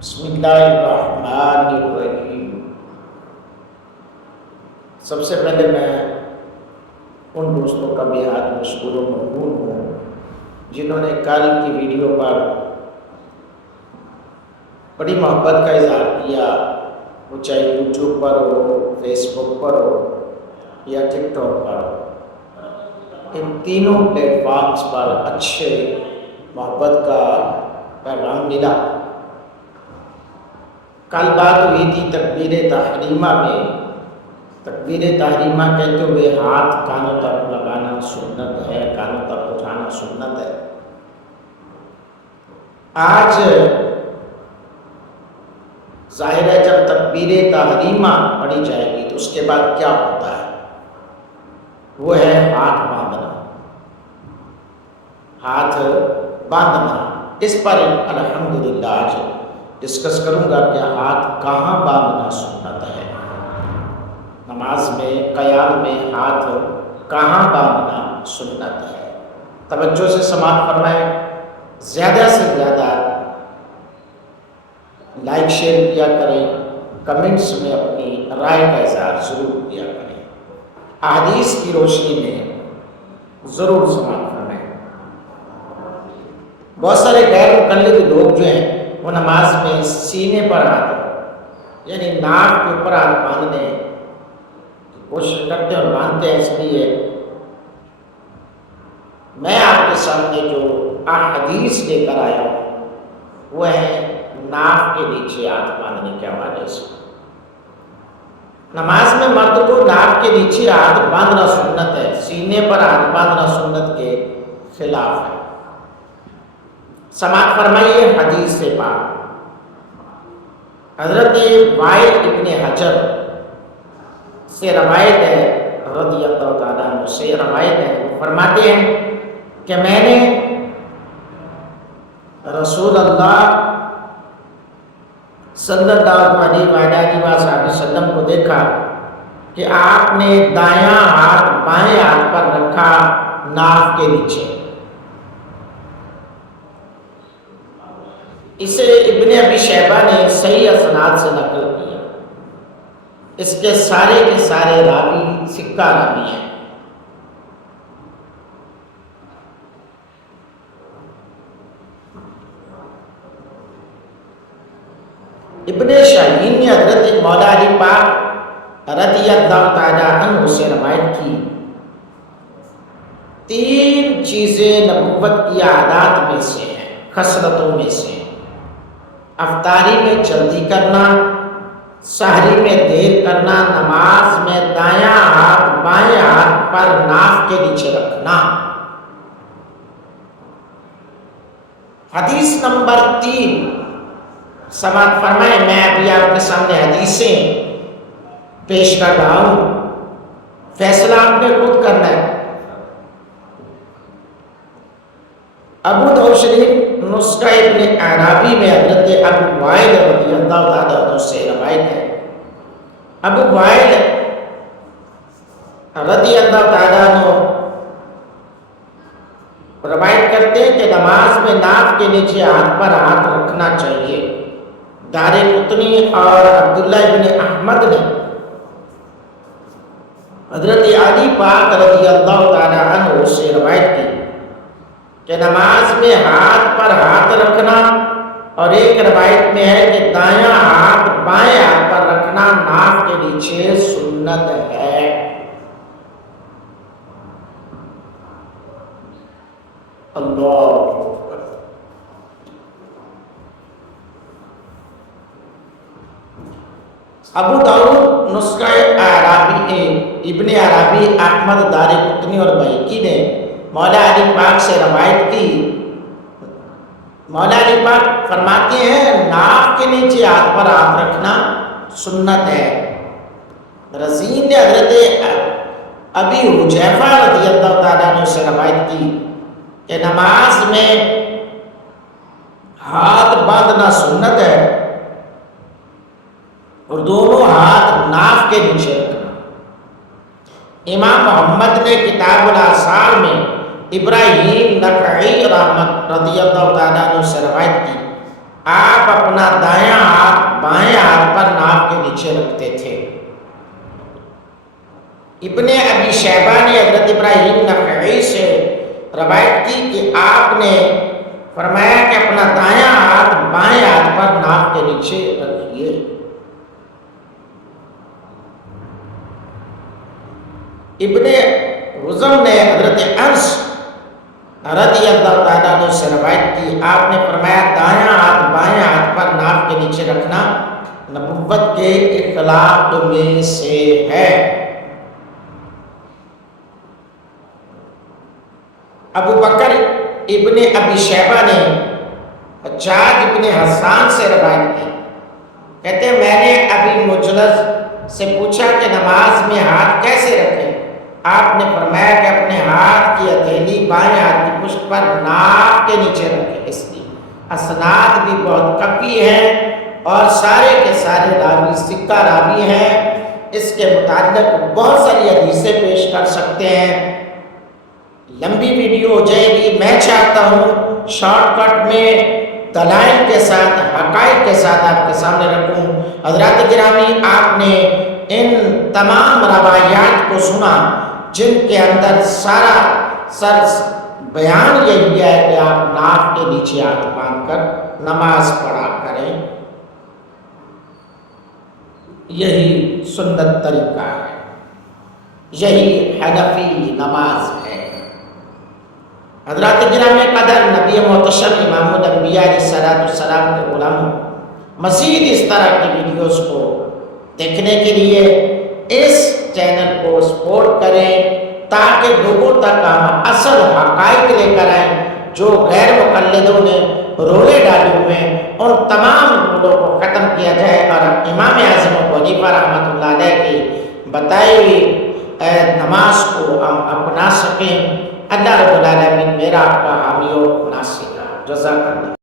بسم اللہ الرحمن الرحیم۔ سب سے پہلے میں ان دوستوں کا بھی حال مشکور و مقبول ہوں جنہوں نے کل کی ویڈیو پر بڑی محبت کا اظہار کیا، وہ چاہے یوٹیوب پر ہو، فیس بک پر ہو یا ٹک ٹاک پر ہو۔ ان تینوں پلیٹ فارمز پر اچھے محبت کا پیغام ملا۔ کل بات ہوئی تھی تکبیر تحریمہ میں۔ تکبیر تحریمہ کہتے ہوئے ہاتھ کانوں تک لگانا سنت ہے، کانوں تک اٹھانا سنت ہے۔ آج ظاہر ہے جب تکبیر تحریمہ پڑھی جائے گی تو اس کے بعد کیا ہوتا ہے، وہ ہے ہاتھ باندھنا۔ ہاتھ باندھنا، اس پر الحمدللہ آج ڈسکس کروں گا کہ ہاتھ کہاں باندھنا سنت ہے، نماز میں قیام میں ہاتھ کہاں باندھنا سنت ہے۔ توجہ سے سماعت فرمائیں، زیادہ سے زیادہ لائک شیئر کیا کریں، کمنٹس میں اپنی رائے کا اظہار ضرور کیا کریں، احادیث کی روشنی میں ضرور سماعت فرمائیں۔ بہت سارے غیر مقلد لوگ جو ہیں وہ نماز میں سینے پر ہاتھ یعنی ناک کے اوپر ہاتھ باندھنے کی کوشش کرتے ہیں اور باندھتے ہیں۔ اس لیے میں آپ کے سامنے جو احادیث لے کر آیا ہوں وہ ہے ناک کے نیچے ہاتھ باندھنے کے حوالے سے۔ نماز میں مرد کو ناک کے نیچے ہاتھ باندھنا سنت ہے، سینے پر ہاتھ باندھنا سنت کے خلاف ہے۔ سماعت فرمائیے حدیث سے پاک۔ حضرت وائل ابن حجر سے روایت ہے، رضی اللہ تعالیٰ عنہ سے روایت ہے، وہ فرماتے ہیں کہ میں نے رسول اللہ صلی اللہ علیہ وسلم کو دیکھا کہ آپ نے دایاں ہاتھ بائیں ہاتھ پر رکھا ناک کے نیچے۔ اسے ابن ابی شیبہ نے صحیح اسناد سے نقل کیا۔ اس کے سارے راوی سکہ راوی ہیں۔ ابن شاہین نے حضرت مولا علی پاک رضی اللہ تعالیٰ عنہ سے روایت کی، 3 چیزیں نبوت کی عادات میں سے ہیں، خصلتوں میں سے ہیں۔ افطاری میں جلدی کرنا، سحری میں دیر کرنا، نماز میں دایاں ہاتھ بائیں ہاتھ پر ناک کے نیچے رکھنا۔ حدیث نمبر 3، سماعت فرمائیں، میں ابھی آپ کے سامنے حدیثیں پیش کر رہا ہوں، فیصلہ آپ نے خود کرنا ہے۔ ابو داؤد شریف نسخہ ابن عرابی میں حضرت ابو وائل رضی اللہ تعالیٰ عنہ سے روایت ہے۔ ابو وائل رضی اللہ تعالیٰ عنہ روایت کرتے ہیں کہ نماز میں ناک کے نیچے ہاتھ پر ہاتھ رکھنا چاہیے۔ دارقطنی اور عبداللہ ابن احمد نے حضرت علی پاک رضی اللہ تعالیٰ عنہ سے روایت کی کہ نماز میں ہاتھ پر ہاتھ رکھنا، اور ایک روایت میں ہے کہ دایاں ہاتھ بائیں ہاتھ پر رکھنا ناک کے نیچے سنت ہے۔ اللہ اکبر۔ ابو داؤد نسخہ عرابی ابن عرابی احمد دارقطنی اور بہقی نے مولا علی پاک سے روایت کی۔ مولا علی پاک فرماتے ہیں ناک کے نیچے ہاتھ پر ہاتھ رکھنا سنت ہے۔ رزین نے حضرت ابی حذیفہ رضی اللہ تعالیٰ عنہ سے روایت کی کہ نماز میں ہاتھ باندھنا سنت ہے اور دونوں ہاتھ ناک کے نیچے رکھنا۔ امام محمد نے کتاب الاثار میں ابراہیم نخعی رحمت رضی اللہ تعالیٰ عنہ سے روایت کی، آپ اپنا دایاں ہاتھ بائیں ہاتھ پر ناف کے نیچے رکھتے تھے۔ ابن ابی شیبہ نے حضرت ابراہیم نخعی سے روایت کی کہ آپ نے فرمایا کہ اپنا دایاں ہاتھ بائیں ہاتھ پر ناف کے نیچے رکھیے۔ ابن رزم نے حضرت انس رضی اللہ تعالیٰ عنہ سے روایت کی، آپ نے فرمایا دایاں ہاتھ بائیں ہاتھ پر ناف کے نیچے رکھنا نبوت کے اخلاق میں سے ہے۔ ابو بکر ابن ابی شیبہ نے حجاج ابن حسان سے روایت کی، کہتے ہیں میں نے ابی مجلس سے پوچھا کہ نماز میں ہاتھ کیسے رکھیں؟ آپ نے فرمایا کہ اپنے ہاتھ کی ہتھیلی بائیں ہاتھ کی پشت پر ناف کے نیچے رکھیں۔ اس کی اسناد بھی بہت قوی ہیں اور سارے کے سارے راوی ثقہ راوی ہیں، اس کے متعلق بہت ساری حدیثیں پیش کر سکتے ہیں۔ لمبی ویڈیو ہو جائے گی، میں چاہتا ہوں شارٹ کٹ میں دلائل کے ساتھ حقائق کے ساتھ آپ کے سامنے رکھوں۔ حضرات گرامی، آپ نے ان تمام روایات کو سنا جن کے اندر سر بیان یہی ہے کہ آپ ناف کے نیچے ہاتھ باندھ کر نماز پڑھا کریں، یہی سنت طریقہ ہے، یہی حنفی نماز ہے۔ حضرات گرامی قدر، نبی محتشم امام الانبیاء علیہ السلام کے غلاموں، مزید اس طرح کی ویڈیوز کو دیکھنے کے لیے اس چینل کو سپورٹ کریں تاکہ لوگوں تک ہم اصل حقائق لے کر آئیں۔ جو غیر مقلدوں نے رولے ڈالے ہوئے ہیں ان تمام رولوں کو ختم کیا جائے اور امام اعظم ابو حنیفہ رحمۃ اللہ علیہ کی بتائی ہوئی نماز کو ہم اپنا سکیں۔ اللہ رب العالمین میرا آپ کا حامی و ناصر۔ جزاک اللہ۔